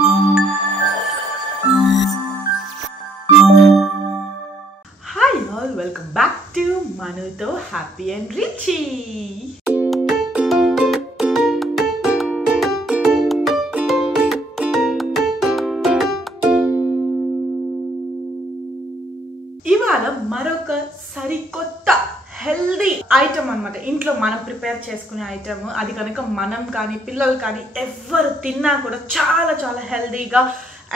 Hi all, welcome back to Manuto Happy and Richy. ఇవాళ మరొక సరికొత్త హెల్దీ ఐటమ్ అన్నమాట. ఇంట్లో మనం ప్రిపేర్ చేసుకునే ఐటమ్. అది కనుక మనం కానీ పిల్లలు కానీ ఎవరు తిన్నా కూడా చాలా చాలా హెల్దీగా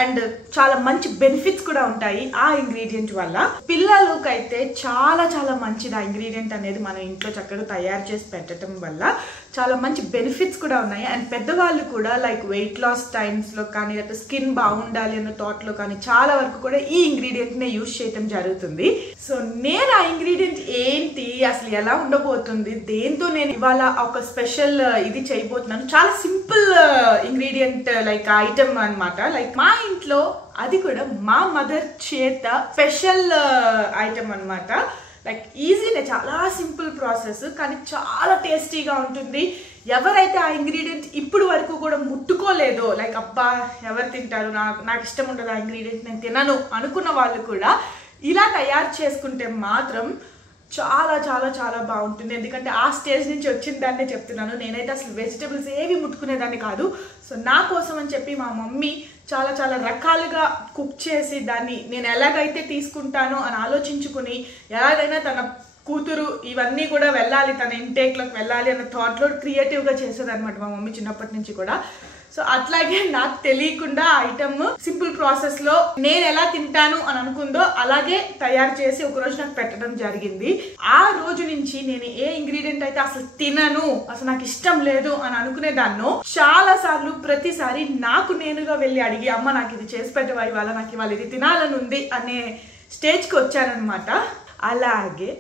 అండ్ చాలా మంచి బెనిఫిట్స్ కూడా ఉంటాయి ఆ ఇంగ్రీడియంట్ వల్ల. పిల్లలకైతే చాలా చాలా మంచిది ఆ ఇంగ్రీడియంట్ అనేది మనం ఇంట్లో చక్కగా తయారు చేసి పెట్టడం వల్ల చాలా మంచి బెనిఫిట్స్ కూడా ఉన్నాయి. అండ్ పెద్దవాళ్ళు కూడా లైక్ వెయిట్ లాస్ టైమ్స్లో కానీ లేకపోతే స్కిన్ బాగుండాలి అన్న థాట్లో కానీ చాలా వరకు కూడా ఈ ఇంగ్రీడియంట్నే యూజ్ చేయడం జరుగుతుంది. సో నేను ఆ ఇంగ్రీడియంట్ ఏంటి, అసలు ఎలా ఉండబోతుంది, దేంతో నేను ఇవాళ ఒక స్పెషల్ ఇది చేయబోతున్నాను. చాలా సింపుల్ ఇంగ్రీడియంట్ లైక్ ఐటమ్ అన్నమాట. లైక్ మా ఇంట్లో అది కూడా మా మదర్ చేత స్పెషల్ ఐటమ్ అన్నమాట. లైక్ ఈజీనే, చాలా సింపుల్ ప్రాసెస్ కానీ చాలా టేస్టీగా ఉంటుంది. ఎవరైతే ఆ ఇంగ్రీడియంట్ ఇప్పుడు వరకు కూడా ముట్టుకోలేదో, లైక్ అబ్బా ఎవరు తింటారు, నాకు ఇష్టం ఉండదు ఆ ఇంగ్రీడియంట్, నేను తినను అనుకున్న వాళ్ళు కూడా ఇలా తయారు చేసుకుంటే మాత్రం చాలా చాలా చాలా బాగుంటుంది. ఎందుకంటే ఆ స్టేజ్ నుంచి వచ్చిన దాన్నే చెప్తున్నాను. నేనైతే అసలు వెజిటబుల్స్ ఏవి ముట్టుకునేదాన్ని కాదు. సో నా కోసం అని చెప్పి మా మమ్మీ చాలా చాలా రకాలుగా కుక్ చేసి దాన్ని నేను ఎలాగైతే తీసుకుంటానో అని ఆలోచించుకుని ఎలాగైనా తన కూతురు ఇవన్నీ కూడా వెళ్ళాలి, తన ఇంటేక్లోకి వెళ్ళాలి అన్న థాట్లో క్రియేటివ్గా చేసేదన్నమాట మా మమ్మీ చిన్నప్పటి నుంచి కూడా. సో అట్లాగే నాకు తెలియకుండా ఐటమ్ సింపుల్ ప్రాసెస్ లో నేను ఎలా తింటాను అని అనుకుందో అలాగే తయారు చేసి ఒకరోజు నాకు పెట్టడం జరిగింది. ఆ రోజు నుంచి నేను ఏ ఇంగ్రీడియంట్ అయితే అసలు తినను, అసలు నాకు ఇష్టం లేదు అని అనుకునేదాన్నో చాలా సార్లు ప్రతిసారి నాకు నేనుగా వెళ్ళి అడిగి అమ్మ నాకు ఇది చేసి పెట్టవా ఇవాళ, నాకు ఇవాళ ఇది తినాలని ఉంది అనే స్టేజ్కి వచ్చానమాట. అలాగే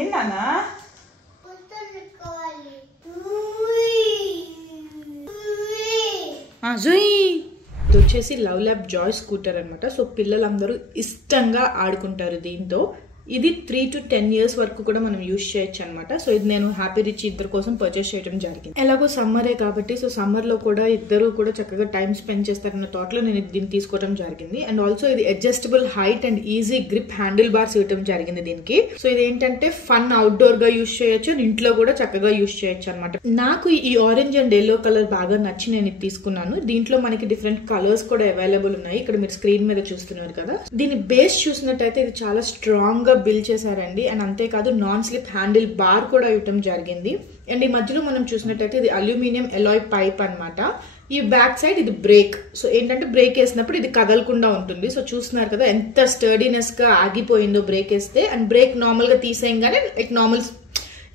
ఏంటన్నా ఇది వచ్చేసి లవ్ ల్యాబ్ జాయ్ స్కూటర్ అనమాట. సో పిల్లలందరూ ఇష్టంగా ఆడుకుంటారు దీంతో. ఇది 3 to 10 years వరకు కూడా మనం యూజ్ చేయొచ్చు అనమాట. సో ఇది నేను హ్యాపీ రిచ్ ఇద్దరు కోసం పర్చేస్ చేయడం జరిగింది. ఎలాగో సమ్మరే కాబట్టి సో సమ్మర్ లో కూడా ఇద్దరు కూడా చక్కగా టైం స్పెండ్ చేస్తారన్న థాట్ లో నేను దీన్ని తీసుకోవడం జరిగింది. అండ్ ఆల్సో ఇది adjustable height and easy grip handle bars ఇవ్వడం జరిగింది దీనికి. సో ఇది ఏంటంటే ఫన్ అవుట్డోర్ గా యూజ్ చేయొచ్చు, ఇంట్లో కూడా చక్కగా యూజ్ చేయొచ్చు అనమాట. నాకు ఈ ఆరెంజ్ అండ్ ఎల్లో కలర్ బాగా నచ్చి నేను ఇది తీసుకున్నాను. దీంట్లో మనకి డిఫరెంట్ కలర్స్ కూడా అవైలబుల్ ఉన్నాయి. ఇక్కడ మీరు స్క్రీన్ మీద చూస్తున్నారు కదా. దీని బేస్ చూసినట్టయితే ఇది చాలా స్ట్రాంగ్ గా బిల్డ్ చేశారండి. అండ్ అంతేకాదు నాన్ స్లిప్ హ్యాండిల్ బార్ కూడా ఇవ్వటం జరిగింది. అండ్ ఈ మధ్యలో మనం చూసినట్టయితే ఇది అల్యూమినియం ఎలాయ్ పైప్ అనమాట. ఈ బ్యాక్ సైడ్ ఇది బ్రేక్. సో ఏంటంటే బ్రేక్ వేసినప్పుడు ఇది కదలకుండా ఉంటుంది. సో చూస్తున్నారు కదా ఎంత స్టర్డీనెస్ గా ఆగిపోయిందో బ్రేక్ వేస్తే. అండ్ బ్రేక్ నార్మల్ గా తీసేయంగానే లైక్ నార్మల్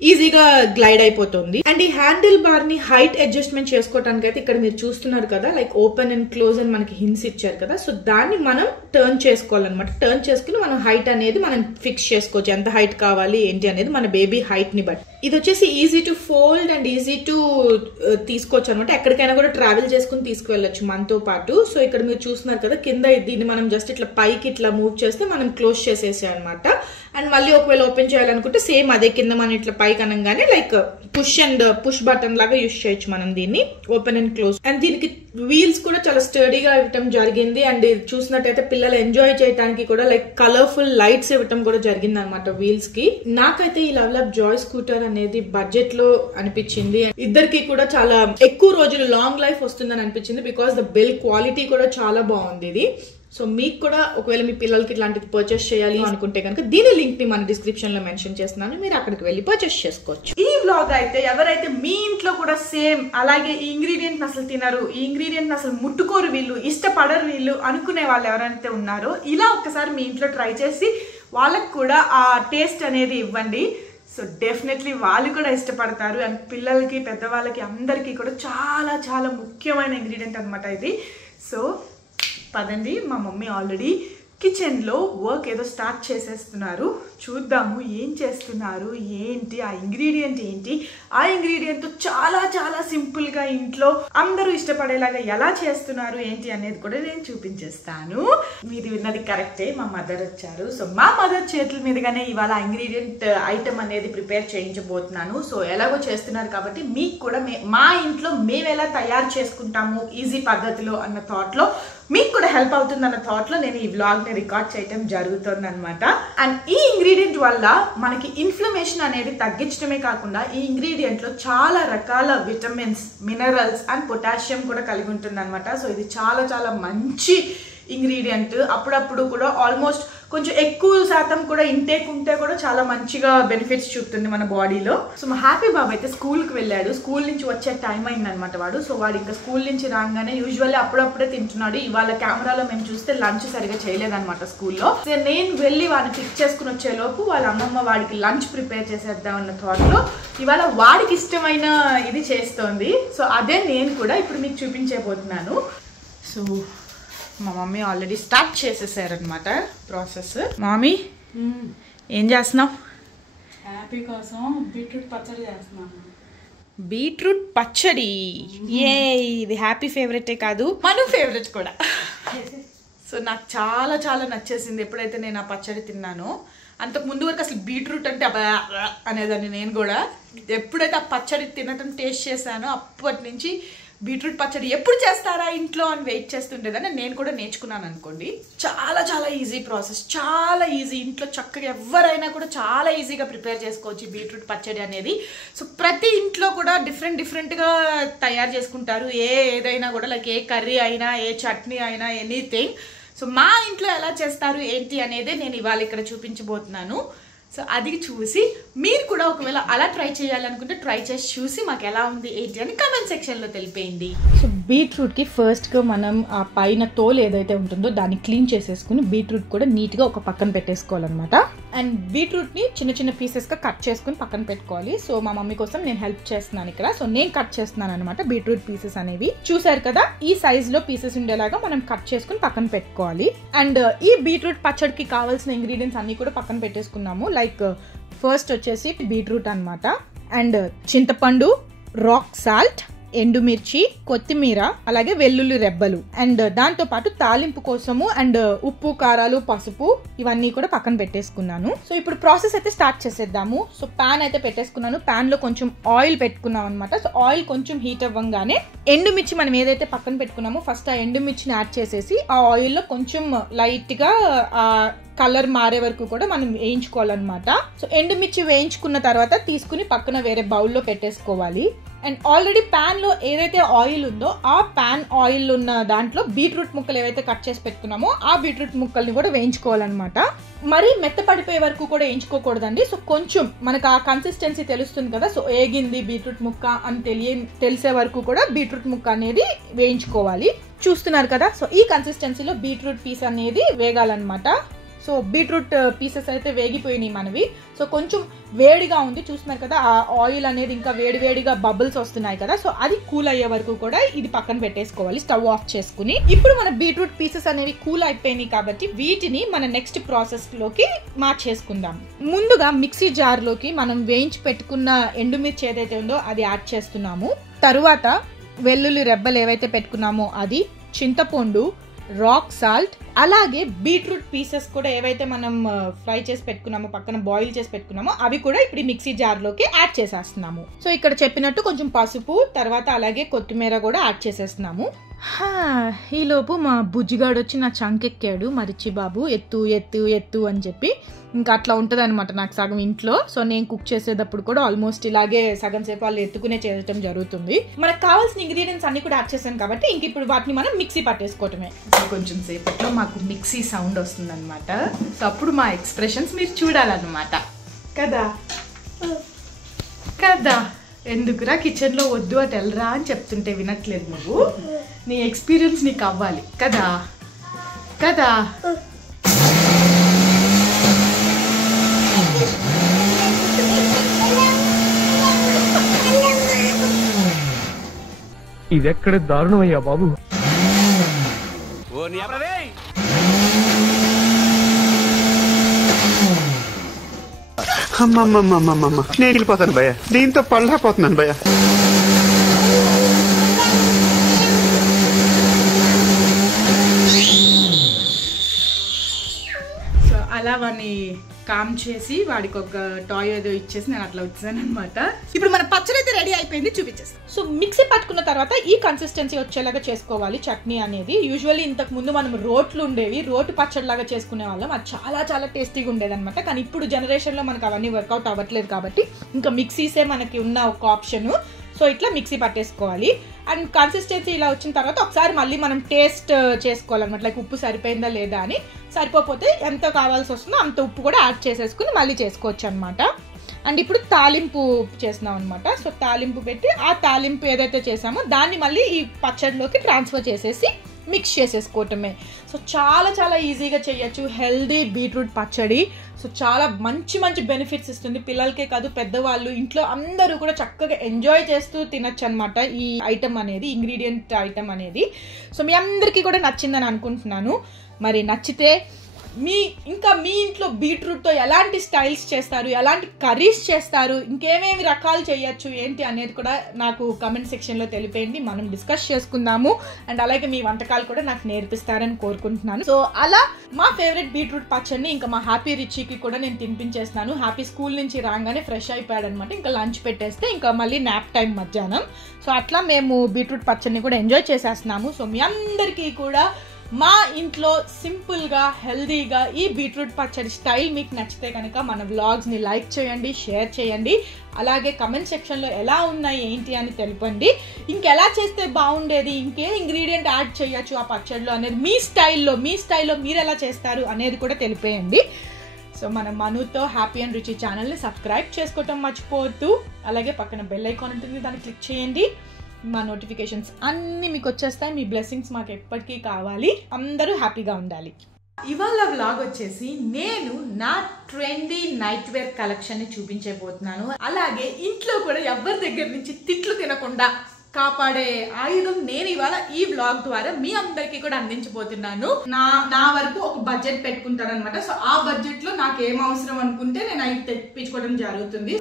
ఈజీగా గ్లైడ్ అయిపోతుంది. అండ్ ఈ హ్యాండిల్ బార్ ని హైట్ అడ్జస్ట్మెంట్ చేసుకోవడానికి అయితే ఇక్కడ మీరు చూస్తున్నారు కదా లైక్ ఓపెన్ అండ్ క్లోజ్ అని మనకి హింట్స్ ఇచ్చారు కదా. సో దాన్ని మనం టర్న్ చేసుకోవాలన్నమాట. టర్న్ చేసుకుని మనం హైట్ అనేది మనం ఫిక్స్ చేసుకోవచ్చు, ఎంత హైట్ కావాలి ఏంటి అనేది మన బేబీ హైట్ ని బట్టి. ఇది వచ్చేసి easy to fold and easy to తీసుకోవచ్చు అనమాట. ఎక్కడికైనా కూడా ట్రావెల్ చేసుకుని తీసుకువెళ్ళొచ్చు మనతో పాటు. సో ఇక్కడ మీరు చూస్తున్నారు కదా కింద దీన్ని మనం జస్ట్ ఇట్లా పైకి ఇట్లా మూవ్ చేస్తే మనం క్లోజ్ చేసేసాం అనమాట. అండ్ మళ్ళీ ఒకవేళ ఓపెన్ చేయాలనుకుంటే సేమ్ అదే కింద మనం ఇట్లా పైకి అనగానే లైక్ పుష్ బటన్ లాగా యూజ్ చేయొచ్చు మనం దీన్ని ఓపెన్ అండ్ క్లోజ్. అండ్ దీనికి వీల్స్ కూడా చాలా స్టడీగా ఇవ్వటం జరిగింది. అండ్ చూసినట్టయితే పిల్లలు ఎంజాయ్ చేయడానికి కూడా లైక్ కలర్ఫుల్ లైట్స్ ఇవ్వటం కూడా జరిగింది అనమాట వీల్స్ కి. నాకైతే ఈ లవ్ ల్యాబ్ జాయ్ స్కూటర్ అనేది బడ్జెట్ లో అనిపించింది. ఇద్దరికి కూడా చాలా ఎక్కువ రోజులు లాంగ్ లైఫ్ వస్తుందని అనిపించింది. బికాస్ ద బిల్ క్వాలిటీ కూడా చాలా బాగుంది ఇది. సో మీకు కూడా ఒకవేళ మీ పిల్లలకి ఇట్లాంటిది పర్చేస్ చేయాలి అనుకుంటే కనుక దీని లింక్ ని మన డిస్క్రిప్షన్ లో మెన్షన్ చేస్తున్నాను, మీరు అక్కడికి వెళ్ళి పర్చేస్ చేసుకోవచ్చు. ఈ వ్లాగ్ అయితే ఎవరైతే మీ ఇంట్లో కూడా సేమ్ అలాగే ఈ ఇంగ్రీడియంట్ అసలు తినరు, ఈ ఇంగ్రీడియంట్ అసలు ముట్టుకోరు వీళ్ళు, ఇష్టపడరు వీళ్ళు అనుకునే వాళ్ళు ఎవరైతే ఉన్నారో ఇలా ఒక్కసారి మీ ఇంట్లో ట్రై చేసి వాళ్ళకి కూడా ఆ టేస్ట్ అనేది ఇవ్వండి. సో డెఫినెట్లీ వాళ్ళు కూడా ఇష్టపడతారు. అండ్ పిల్లలకి పెద్దవాళ్ళకి అందరికీ కూడా చాలా చాలా ముఖ్యమైన ఇంగ్రీడియంట్ అనమాట ఇది. సో పదండి, మా మమ్మీ ఆల్రెడీ కిచెన్ లో వర్క్ ఏదో స్టార్ట్ చేసేస్తున్నారు. చూద్దాము ఏం చేస్తున్నారు, ఏంటి, ఆ ఇంగ్రీడియంట్ ఏంటి, ఆ ఇంగ్రీడియంట్ తో చాలా చాలా సింపుల్ గా ఇంట్లో అందరూ ఇష్టపడేలాగా ఎలా చేస్తున్నారు ఏంటి అనేది కూడా నేను చూపించేస్తాను. మీరు విన్నది కరెక్టే, మా మదర్ వచ్చారు. సో మా మదర్ చేతుల మీదుగానే ఇవాళ ఇంగ్రీడియంట్ ఐటమ్ అనేది ప్రిపేర్ చేయించబోతున్నాను. సో ఎలాగో చేస్తున్నారు కాబట్టి మీకు కూడా మా ఇంట్లో మేము ఎలా తయారు చేసుకుంటాము ఈజీ పద్ధతిలో అన్న థాట్ లో మీకు కూడా హెల్ప్ అవుతుంది అన్న థాట్ లో నేను ఈ వ్లాగ్ ని రికార్డ్ చేయడం జరుగుతుంది అనమాట. అండ్ ఈ ఇంగ్రీడియంట్ వల్ల మనకి ఇన్ఫ్లమేషన్ అనేది తగ్గించడమే కాకుండా ఈ ఇంగ్రీడియంట్ లో చాలా రకాల విటమిన్స్, మినరల్స్ అండ్ పొటాషియం కూడా కలిగి ఉంటుంది అనమాట. సో ఇది చాలా చాలా మంచి ఇంగ్రీడియంట్. అప్పుడప్పుడు కూడా ఆల్మోస్ట్ కొంచెం ఎక్కువ శాతం కూడా ఇంటేక్ ఉంటే కూడా చాలా మంచిగా బెనిఫిట్స్ చూపుతుంది మన బాడీలో. సో మా హ్యాపీ బాబు అయితే స్కూల్కి వెళ్ళాడు. స్కూల్ నుంచి వచ్చే టైం అయింది అనమాట వాడు. సో వాడు ఇంకా స్కూల్ నుంచి రాగానే యూజువల్లీ అప్పుడప్పుడే తింటున్నాడు. ఇవాళ కెమెరాలో మేము చూస్తే లంచ్ సరిగా చేయలేదన్నమాట స్కూల్లో. సో నేను వెళ్ళి వాడిని పిక్ చేసుకుని వచ్చేలోపు వాళ్ళ అమ్మమ్మ వాడికి లంచ్ ప్రిపేర్ చేసేద్దాం అన్న థాట్ లో ఇవాళ వాడికి ఇష్టమైన ఇది చేస్తోంది. సో అదే నేను కూడా ఇప్పుడు మీకు చూపించబోతున్నాను. సో మా మమ్మీ ఆల్రెడీ స్టార్ట్ చేసేసారనమాట ప్రాసెస్. మమ్మీ ఏం చేస్తున్నావు? హ్యాపీ కోసం బీట్రూట్ పచ్చడి చేస్తున్నాను. బీట్రూట్ పచ్చడి, ఏ ఇది హ్యాపీ ఫేవరెటే కాదు, మను ఫేవరెట్ కూడా. సో నాకు చాలా చాలా నచ్చేసింది ఎప్పుడైతే నేను ఆ పచ్చడి తిన్నానో. అంతకు ముందు వరకు అసలు బీట్రూట్ అంటే అనేదాన్ని నేను కూడా. ఎప్పుడైతే ఆ పచ్చడి తినటం టేస్ట్ చేశానో అప్పటి నుంచి బీట్రూట్ పచ్చడి ఎప్పుడు చేస్తారా ఇంట్లో అని వెయిట్ చేస్తుండేదని నేను కూడా నేర్చుకున్నాను అనుకోండి. చాలా చాలా ఈజీ ప్రాసెస్, చాలా ఈజీ. ఇంట్లో చక్కగా ఎవరైనా కూడా చాలా ఈజీగా ప్రిపేర్ చేసుకోవచ్చు బీట్రూట్ పచ్చడి అనేది. సో ప్రతి ఇంట్లో కూడా డిఫరెంట్గా తయారు చేసుకుంటారు. ఏదైనా కూడా లైక్ ఏ కర్రీ అయినా, ఏ చట్నీ అయినా, ఎనీథింగ్. సో మా ఇంట్లో ఎలా చేస్తారు ఏంటి అనేది నేను ఇవాళ ఇక్కడ చూపించబోతున్నాను. సో అది చూసి మీరు కూడా ఒకవేళ అలా ట్రై చేయాలనుకుంటే ట్రై చేసి చూసి మాకు ఎలా ఉంది ఏంటి అని కామెంట్ సెక్షన్లో తెలిపేయండి. సో బీట్రూట్కి ఫస్ట్గా మనం ఆ పైన తోలు ఏదైతే ఉంటుందో దాన్ని క్లీన్ చేసేసుకుని బీట్రూట్ కూడా నీట్గా ఒక పక్కన పెట్టేసుకోవాలన్నమాట. అండ్ బీట్రూట్ని చిన్న చిన్న పీసెస్గా కట్ చేసుకుని పక్కన పెట్టుకోవాలి. సో మా మమ్మీ కోసం నేను హెల్ప్ చేస్తున్నాను ఇక్కడ. సో నేను కట్ చేస్తున్నాను అనమాట బీట్రూట్ పీసెస్ అనేవి. చూసారు కదా, ఈ సైజులో పీసెస్ ఉండేలాగా మనం కట్ చేసుకుని పక్కన పెట్టుకోవాలి. అండ్ ఈ బీట్రూట్ పచ్చడికి కావాల్సిన ఇంగ్రీడియంట్స్ అన్ని కూడా పక్కన పెట్టేసుకున్నాము. లైక్ ఫస్ట్ వచ్చేసి బీట్రూట్ అన్నమాట, అండ్ చింతపండు, రాక్ సాల్ట్, ఎండుమిర్చి, కొత్తిమీర, అలాగే వెల్లుల్లి రెబ్బలు, అండ్ దాంతో పాటు తాలింపు కోసము అండ్ ఉప్పు, కారాలు, పసుపు ఇవన్నీ కూడా పక్కన పెట్టేసుకున్నాను. సో ఇప్పుడు ప్రాసెస్ అయితే స్టార్ట్ చేసేద్దాము. సో ప్యాన్ అయితే పెట్టేసుకున్నాను. ప్యాన్ లో కొంచెం ఆయిల్ పెట్టుకున్నాం అనమాట. సో ఆయిల్ కొంచెం హీట్ అవ్వగానే ఎండుమిర్చి మనం ఏదైతే పక్కన పెట్టుకున్నామో ఫస్ట్ ఆ ఎండుమిర్చిని యాడ్ చేసేసి ఆ ఆయిల్లో కొంచెం లైట్ గా కలర్ మారే వరకు కూడా మనం వేయించుకోవాలన్నమాట. సో ఎండుమిర్చి వేయించుకున్న తర్వాత తీసుకుని పక్కన వేరే బౌల్లో పెట్టేసుకోవాలి. అండ్ ఆల్రెడీ ప్యాన్ లో ఏదైతే ఆయిల్ ఉందో ఆ ప్యాన్ ఆయిల్ ఉన్న దాంట్లో బీట్రూట్ ముక్కలు ఏవైతే కట్ చేసి పెట్టుకున్నామో ఆ బీట్రూట్ ముక్కల్ని కూడా వేయించుకోవాలన్నమాట. మరీ మెత్తపడిపోయే వరకు కూడా వేయించుకోకూడదండి. సో కొంచెం మనకు ఆ కన్సిస్టెన్సీ తెలుస్తుంది కదా, సో ఏగింది బీట్రూట్ ముక్క అని తెలిసే వరకు కూడా బీట్రూట్ ముక్క అనేది వేయించుకోవాలి. చూస్తున్నారు కదా, సో ఈ కన్సిస్టెన్సీలో బీట్రూట్ పీస్ అనేది వేగాలన్నమాట. సో బీట్రూట్ పీసెస్ అయితే వేగిపోయినాయి మనవి. సో కొంచెం వేడిగా ఉంది, చూస్తున్నారు కదా, ఆ ఆయిల్ అనేది ఇంకా వేడిగా బబుల్స్ వస్తున్నాయి కదా. సో అది కూల్ అయ్యే వరకు కూడా ఇది పక్కన పెట్టేసుకోవాలి స్టవ్ ఆఫ్ చేసుకుని. ఇప్పుడు మన బీట్రూట్ పీసెస్ అనేవి కూల్ అయిపోయినాయి కాబట్టి వీటిని మన నెక్స్ట్ ప్రాసెస్ లోకి మార్చేసుకుందాం. ముందుగా మిక్సీ జార్ లోకి మనం వేయించి పెట్టుకున్న ఎండుమిర్చి ఏదైతే ఉందో అది యాడ్ చేస్తున్నాము. తరువాత వెల్లుల్లి రెబ్బలు ఏవైతే పెట్టుకున్నామో అది, చింతపండు, రాక్ సాల్ట్, అలాగే బీట్రూట్ పీసెస్ కూడా ఏవైతే మనం ఫ్రై చేసి పెట్టుకున్నామో, పక్కన బాయిల్ చేసి పెట్టుకున్నామో అవి కూడా ఇప్పుడు మిక్సీ జార్ లోకి యాడ్ చేసేస్తున్నాము. సో ఇక్కడ చెప్పినట్టు కొంచెం పసుపు, తర్వాత అలాగే కొత్తిమీర కూడా యాడ్ చేసేస్తున్నాము. ఈలోపు మా బుజ్జిగాడు వచ్చి నా చంకెక్కాడు, మరిచి బాబు ఎత్తు ఎత్తు ఎత్తు అని చెప్పి. ఇంకా అట్లా ఉంటుంది అనమాట నాకు సగం ఇంట్లో. సో నేను కుక్ చేసేటప్పుడు కూడా ఆల్మోస్ట్ ఇలాగే సగం సేపు వాళ్ళు ఎత్తుకునే చేయడం జరుగుతుంది. మనకు కావాల్సిన ఇంగ్రీడియంట్స్ అన్ని కూడా యాడ్ చేశాను కాబట్టి ఇంక ఇప్పుడు వాటిని మనం మిక్సీ పట్టేసుకోవటమే. కొంచెం సేపట్లో మాకు మిక్సీ సౌండ్ వస్తుంది అనమాట. సో అప్పుడు మా ఎక్స్ప్రెషన్స్ మీరు చూడాలన్నమాట కదా. కదా ఎందుకురా కిచెన్లో వద్దు అటు వెళ్ళరా అని చెప్తుంటే వినట్లేదు నువ్వు. నీ ఎక్స్పీరియన్స్ నీకు అవ్వాలి కదా కదా. ఇదెక్కడ దారుణమయ్యా బాబు. అమ్మమ్మమ్మమ్మమ్మ నేను వెళ్ళిపోతాను భయ్య, దీంతో పళ్ళపోతున్నాను భయ్య. సో అలా వాడిని కామ్ చేసి వాడికి ఒక టాయ్ ఏదో ఇచ్చేసి నేను అట్లా వచ్చాను అనమాట. ఇప్పుడు మన పచ్చడి అయితే రెడీ అయిపోయింది, చూపించేస్తాను. సో మిక్సీ పట్టుకున్న తర్వాత ఈ కన్సిస్టెన్సీ వచ్చేలాగా చేసుకోవాలి చట్నీ అనేది. యూజువల్లీ ఇంతకు ముందు మనం రోట్లు ఉండేవి, రోటు పచ్చడి లాగా చేసుకునే వాళ్ళం, అది చాలా చాలా టేస్టీగా ఉండేది అనమాట. కానీ ఇప్పుడు జనరేషన్లో మనకు అవన్నీ వర్కౌట్ అవ్వట్లేదు కాబట్టి ఇంకా మిక్సీసే మనకి ఉన్న ఒక ఆప్షన్. సో ఇట్లా మిక్సీ పట్టేసుకోవాలి. అండ్ కన్సిస్టెన్సీ ఇలా వచ్చిన తర్వాత ఒకసారి మళ్ళీ మనం టేస్ట్ చేసుకోవాలన్నమాట, లైక్ ఉప్పు సరిపోయిందా లేదా అని. సరిపోతే ఎంత కావాల్సి వస్తుందో అంత ఉప్పు కూడా యాడ్ చేసేసుకుని మళ్ళీ చేసుకోవచ్చు అనమాట. అండ్ ఇప్పుడు తాలింపు చేస్తున్నాం అనమాట. సో తాలింపు పెట్టి ఆ తాలింపు ఏదైతే చేసామో దాన్ని మళ్ళీ ఈ పచ్చడిలోకి ట్రాన్స్ఫర్ చేసేసి మిక్స్ చేసేసుకోవటమే. సో చాలా చాలా ఈజీగా చేయొచ్చు హెల్దీ బీట్రూట్ పచ్చడి. సో చాలా మంచి మంచి బెనిఫిట్స్ ఇస్తుంది, పిల్లలకే కాదు పెద్దవాళ్ళు ఇంట్లో అందరూ కూడా చక్కగా ఎంజాయ్ చేస్తూ తినచ్చు అనమాట ఈ ఐటమ్ అనేది, ఇంగ్రీడియంట్ ఐటమ్ అనేది. సో మీ అందరికీ కూడా నచ్చిందని అనుకుంటున్నాను. మరి నచ్చితే మీ ఇంట్లో బీట్రూట్తో ఎలాంటి స్టైల్స్ చేస్తారు, ఎలాంటి కర్రీస్ చేస్తారు, ఇంకేమేమి రకాలు చేయొచ్చు ఏంటి అనేది కూడా నాకు కమెంట్ సెక్షన్లో తెలిపేయండి, మనం డిస్కస్ చేసుకుందాము. అండ్ అలాగే మీ వంటకాలు కూడా నాకు నేర్పిస్తారని కోరుకుంటున్నాను. సో అలా మా ఫేవరెట్ బీట్రూట్ పచ్చడిని ఇంకా మా హ్యాపీ రిచీకి కూడా నేను తినిపించేస్తున్నాను. హ్యాపీ స్కూల్ నుంచి రాగానే ఫ్రెష్ అయిపోయాడు అనమాట, ఇంకా లంచ్ పెట్టేస్తే ఇంకా మళ్ళీ నాప్ టైం మధ్యాహ్నం. సో అట్లా మేము బీట్రూట్ పచ్చడిని కూడా ఎంజాయ్ చేసేస్తున్నాము. సో మీ అందరికీ కూడా మా ఇంట్లో సింపుల్గా హెల్దీగా ఈ బీట్రూట్ పచ్చడి స్టైల్ మీకు నచ్చితే కనుక మన వ్లాగ్స్ని లైక్ చేయండి, షేర్ చేయండి. అలాగే కమెంట్ సెక్షన్లో ఎలా ఉన్నాయి ఏంటి అని తెలపండి. ఇంకెలా చేస్తే బాగుండేది, ఇంకే ఇంగ్రీడియంట్ యాడ్ చేయొచ్చు ఆ పచ్చడిలో అనేది మీ స్టైల్లో మీరు ఎలా చేస్తారు అనేది కూడా తెలిపేయండి. సో మన మనుతో హ్యాపీ అండ్ రుచి ఛానల్ని సబ్స్క్రైబ్ చేసుకోవటం మర్చిపోవద్దు. అలాగే పక్కన బెల్ ఐకాన్ ఉంటుంది, దాన్ని క్లిక్ చేయండి. మా నోటిఫికేషన్స్ అన్నీ మీకు వచ్చేస్తాయి. మీ బ్లెస్సింగ్స్ మాకు ఎప్పటికీ కావాలి. అందరూ హ్యాపీగా ఉండాలి. ఇవాళ వ్లాగ్ వచ్చేసి నేను నా ట్రెండీ నైట్ వేర్ కలెక్షన్ని చూపించబోతున్నాను. అలాగే ఇంట్లో కూడా ఎవరి దగ్గర నుంచి తిట్లు తినకుండా కాపాడే ఆయుధం నేను ఇవాళ ఈ వ్లాగ్ ద్వారా మీ అందరికీ కూడా అందించబోతున్నాను. నా వరకు ఒక బడ్జెట్ పెట్టుకుంటాను అనమాట. సో ఆ బడ్జెట్ లో నాకు ఏం అవసరం అనుకుంటే నేను అవి తెప్పించుకోవడం జరుగుతుంది.